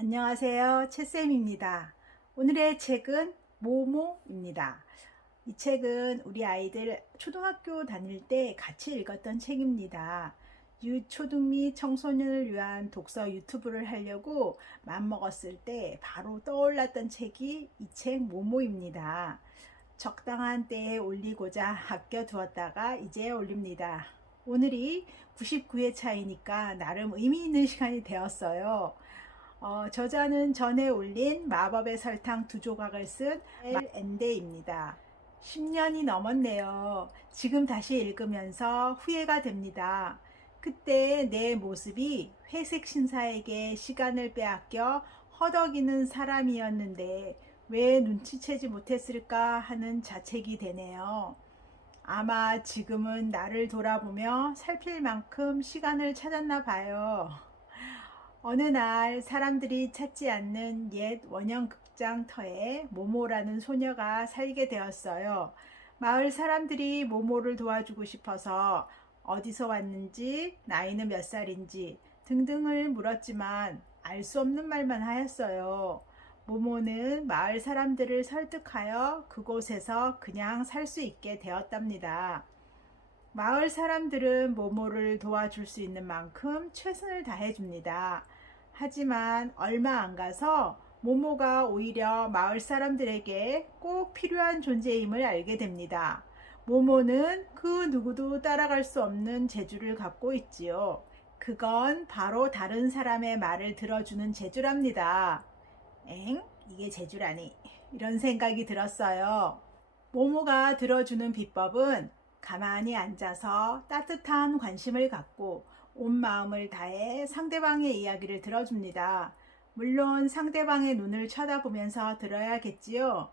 안녕하세요. 채쌤입니다. 오늘의 책은 모모입니다. 이 책은 우리 아이들 초등학교 다닐 때 같이 읽었던 책입니다. 유초등 및 청소년을 위한 독서 유튜브를 하려고 맘먹었을 때 바로 떠올랐던 책이 이 책 모모입니다. 적당한 때에 올리고자 아껴두었다가 이제 올립니다. 오늘이 99회 차이니까 나름 의미 있는 시간이 되었어요. 저자는 전에 올린 마법의 설탕 2조각을 쓴 엘엔데입니다. 10년이 넘었네요. 지금 다시 읽으면서 후회가 됩니다. 그때 내 모습이 회색 신사에게 시간을 빼앗겨 허덕이는 사람이었는데 왜 눈치채지 못했을까 하는 자책이 되네요. 아마 지금은 나를 돌아보며 살필 만큼 시간을 찾았나 봐요. 어느 날 사람들이 찾지 않는 옛 원형 극장터에 모모라는 소녀가 살게 되었어요. 마을 사람들이 모모를 도와주고 싶어서 어디서 왔는지, 나이는 몇 살인지 등등을 물었지만 알 수 없는 말만 하였어요. 모모는 마을 사람들을 설득하여 그곳에서 그냥 살 수 있게 되었답니다. 마을 사람들은 모모를 도와줄 수 있는 만큼 최선을 다해줍니다. 하지만 얼마 안 가서 모모가 오히려 마을 사람들에게 꼭 필요한 존재임을 알게 됩니다. 모모는 그 누구도 따라갈 수 없는 재주를 갖고 있지요. 그건 바로 다른 사람의 말을 들어주는 재주랍니다. 이게 재주라니. 이런 생각이 들었어요. 모모가 들어주는 비법은 가만히 앉아서 따뜻한 관심을 갖고 온 마음을 다해 상대방의 이야기를 들어줍니다. 물론 상대방의 눈을 쳐다보면서 들어야겠지요.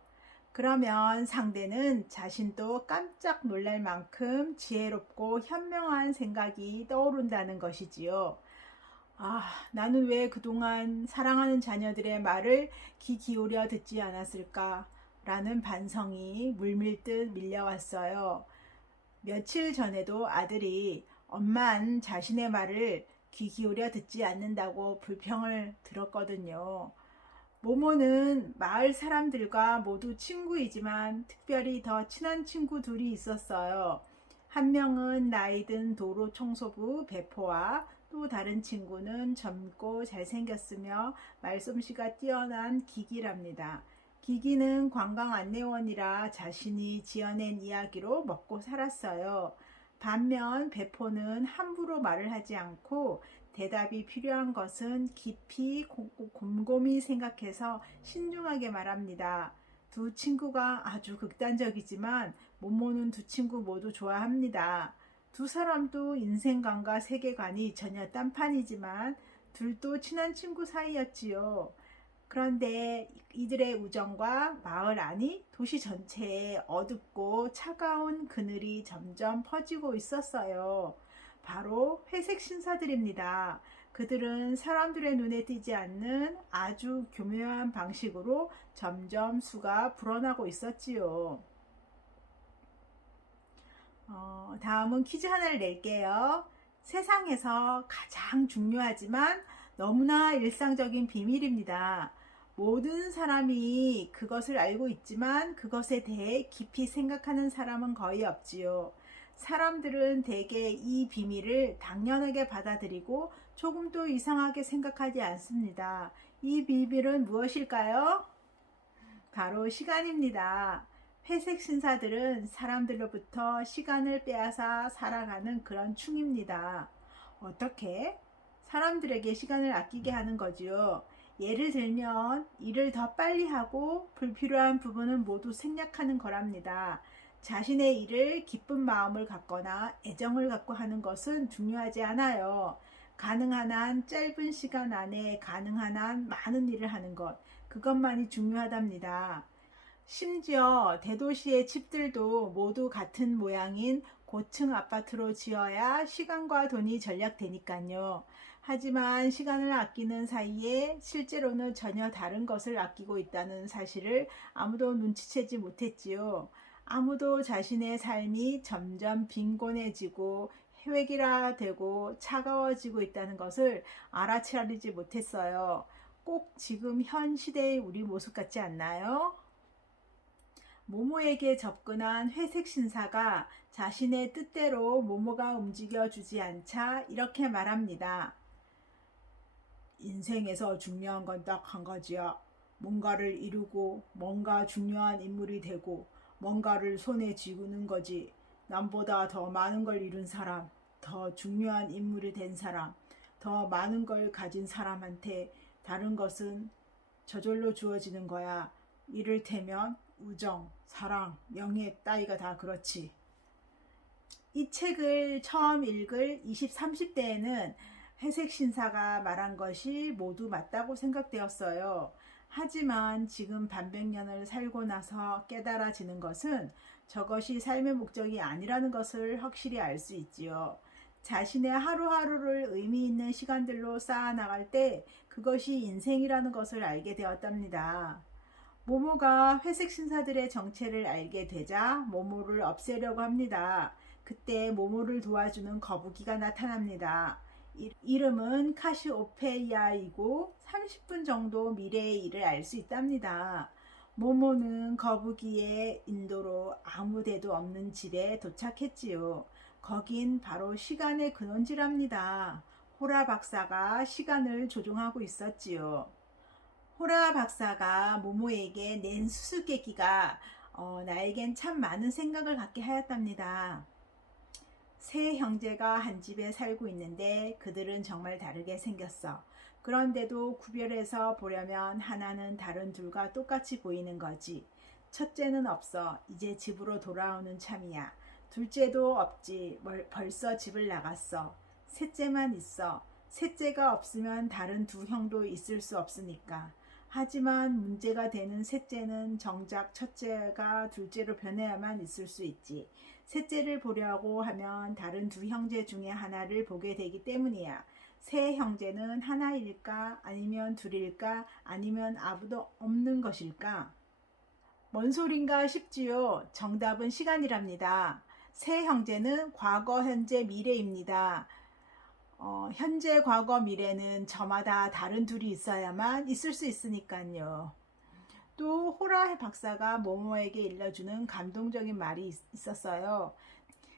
그러면 상대는 자신도 깜짝 놀랄 만큼 지혜롭고 현명한 생각이 떠오른다는 것이지요. 나는 왜 그동안 사랑하는 자녀들의 말을 귀 기울여 듣지 않았을까? 라는 반성이 물밀듯 밀려왔어요. 며칠 전에도 아들이 엄만 자신의 말을 귀 기울여 듣지 않는다고 불평을 들었거든요. 모모는 마을 사람들과 모두 친구이지만 특별히 더 친한 친구 둘이 있었어요. 한 명은 나이 든 도로 청소부 베포와 또 다른 친구는 젊고 잘생겼으며 말솜씨가 뛰어난 기기랍니다. 기기는 관광 안내원이라 자신이 지어낸 이야기로 먹고 살았어요. 반면 베포는 함부로 말을 하지 않고 대답이 필요한 것은 깊이 곰곰이 생각해서 신중하게 말합니다. 두 친구가 아주 극단적이지만 모모는 두 친구 모두 좋아합니다. 두 사람도 인생관과 세계관이 전혀 딴판이지만 둘도 친한 친구 사이였지요. 그런데 이들의 우정과 마을 안이 도시 전체에 어둡고 차가운 그늘이 점점 퍼지고 있었어요. 바로 회색 신사들입니다. 그들은 사람들의 눈에 띄지 않는 아주 교묘한 방식으로 점점 수가 불어나고 있었지요. 다음은 퀴즈 하나를 낼게요. 세상에서 가장 중요하지만 너무나 일상적인 비밀입니다. 모든 사람이 그것을 알고 있지만 그것에 대해 깊이 생각하는 사람은 거의 없지요. 사람들은 대개 이 비밀을 당연하게 받아들이고 조금도 이상하게 생각하지 않습니다. 이 비밀은 무엇일까요? 바로 시간입니다. 회색 신사들은 사람들로부터 시간을 빼앗아 살아가는 그런 충입니다. 어떻게? 사람들에게 시간을 아끼게 하는 거지요. 예를 들면 일을 더 빨리 하고 불필요한 부분은 모두 생략하는 거랍니다. 자신의 일을 기쁜 마음을 갖거나 애정을 갖고 하는 것은 중요하지 않아요. 가능한 한 짧은 시간 안에 가능한 한 많은 일을 하는 것, 그것만이 중요하답니다. 심지어 대도시의 집들도 모두 같은 모양인 고층 아파트로 지어야 시간과 돈이 절약되니까요. 하지만 시간을 아끼는 사이에 실제로는 전혀 다른 것을 아끼고 있다는 사실을 아무도 눈치채지 못했지요. 아무도 자신의 삶이 점점 빈곤해지고 회획이라 되고 차가워지고 있다는 것을 알아차리지 못했어요. 꼭 지금 현 시대의 우리 모습 같지 않나요? 모모에게 접근한 회색 신사가 자신의 뜻대로 모모가 움직여주지 않자 이렇게 말합니다. 인생에서 중요한 건 딱 한 가지야. 뭔가를 이루고 뭔가 중요한 인물이 되고 뭔가를 손에 쥐고는 거지. 남보다 더 많은 걸 이룬 사람, 더 중요한 인물이 된 사람, 더 많은 걸 가진 사람한테 다른 것은 저절로 주어지는 거야. 이를테면 우정, 사랑, 명예 따위가 다 그렇지. 이 책을 처음 읽을 20, 30대에는 회색 신사가 말한 것이 모두 맞다고 생각되었어요. 하지만 지금 반백년을 살고 나서 깨달아지는 것은 저것이 삶의 목적이 아니라는 것을 확실히 알 수 있지요. 자신의 하루하루를 의미 있는 시간들로 쌓아나갈 때 그것이 인생이라는 것을 알게 되었답니다. 모모가 회색 신사들의 정체를 알게 되자 모모를 없애려고 합니다. 그때 모모를 도와주는 거북이가 나타납니다. 이름은 카시오페이아이고 30분 정도 미래의 일을 알 수 있답니다. 모모는 거북이의 인도로 아무 데도 없는 집에 도착했지요. 거긴 바로 시간의 근원지랍니다. 호라 박사가 시간을 조종하고 있었지요. 호라 박사가 모모에게 낸 수수께끼가 나에겐 참 많은 생각을 갖게 하였답니다. 세 형제가 한 집에 살고 있는데 그들은 정말 다르게 생겼어. 그런데도 구별해서 보려면 하나는 다른 둘과 똑같이 보이는 거지. 첫째는 없어. 이제 집으로 돌아오는 참이야. 둘째도 없지. 벌써 집을 나갔어. 셋째만 있어. 셋째가 없으면 다른 두 형도 있을 수 없으니까. 하지만 문제가 되는 셋째는 정작 첫째가 둘째로 변해야만 있을 수 있지. 셋째를 보려고 하면 다른 두 형제 중에 하나를 보게 되기 때문이야. 세 형제는 하나일까? 아니면 둘일까? 아니면 아무도 없는 것일까? 뭔 소린가 싶지요? 정답은 시간이랍니다. 세 형제는 과거, 현재, 미래입니다. 현재, 과거, 미래는 저마다 다른 둘이 있어야만 있을 수 있으니까요. 또 호라 박사가 모모에게 일러주는 감동적인 말이 있었어요.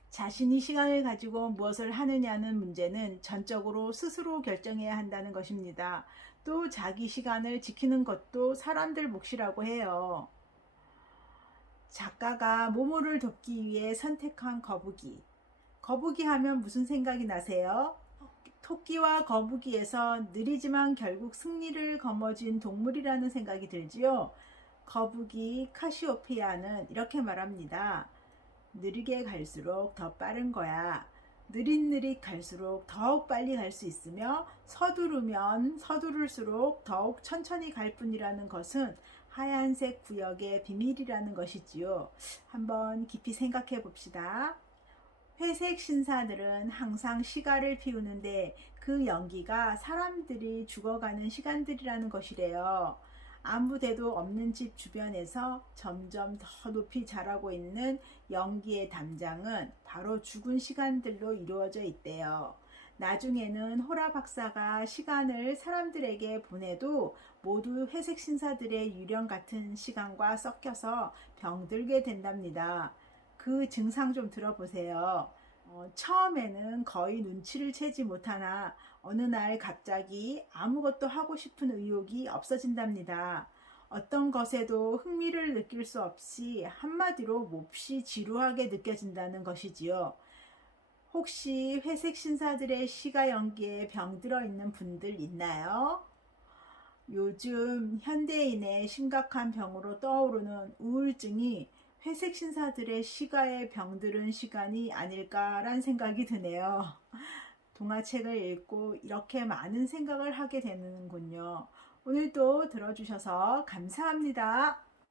자신이 시간을 가지고 무엇을 하느냐는 문제는 전적으로 스스로 결정해야 한다는 것입니다. 또 자기 시간을 지키는 것도 사람들 몫이라고 해요. 작가가 모모를 돕기 위해 선택한 거북이. 거북이 하면 무슨 생각이 나세요? 토끼와 거북이에서 느리지만 결국 승리를 거머쥔 동물이라는 생각이 들지요. 거북이 카시오페아는 이렇게 말합니다. 느리게 갈수록 더 빠른 거야. 느릿느릿 갈수록 더욱 빨리 갈 수 있으며 서두르면 서두를수록 더욱 천천히 갈 뿐이라는 것은 하얀색 구역의 비밀이라는 것이지요. 한번 깊이 생각해 봅시다. 회색 신사들은 항상 시가를 피우는데 그 연기가 사람들이 죽어가는 시간들이라는 것이래요. 아무 데도 없는 집 주변에서 점점 더 높이 자라고 있는 연기의 담장은 바로 죽은 시간들로 이루어져 있대요. 나중에는 호라 박사가 시간을 사람들에게 보내도 모두 회색 신사들의 유령 같은 시간과 섞여서 병들게 된답니다. 그 증상 좀 들어보세요. 처음에는 거의 눈치를 채지 못하나 어느 날 갑자기 아무것도 하고 싶은 의욕이 없어진답니다. 어떤 것에도 흥미를 느낄 수 없이 한마디로 몹시 지루하게 느껴진다는 것이지요. 혹시 회색 신사들의 시가 연기에 병들어 있는 분들 있나요? 요즘 현대인의 심각한 병으로 떠오르는 우울증이 회색 신사들의 시가에 병들은 시간이 아닐까란 생각이 드네요. 동화책을 읽고 이렇게 많은 생각을 하게 되는군요. 오늘도 들어주셔서 감사합니다.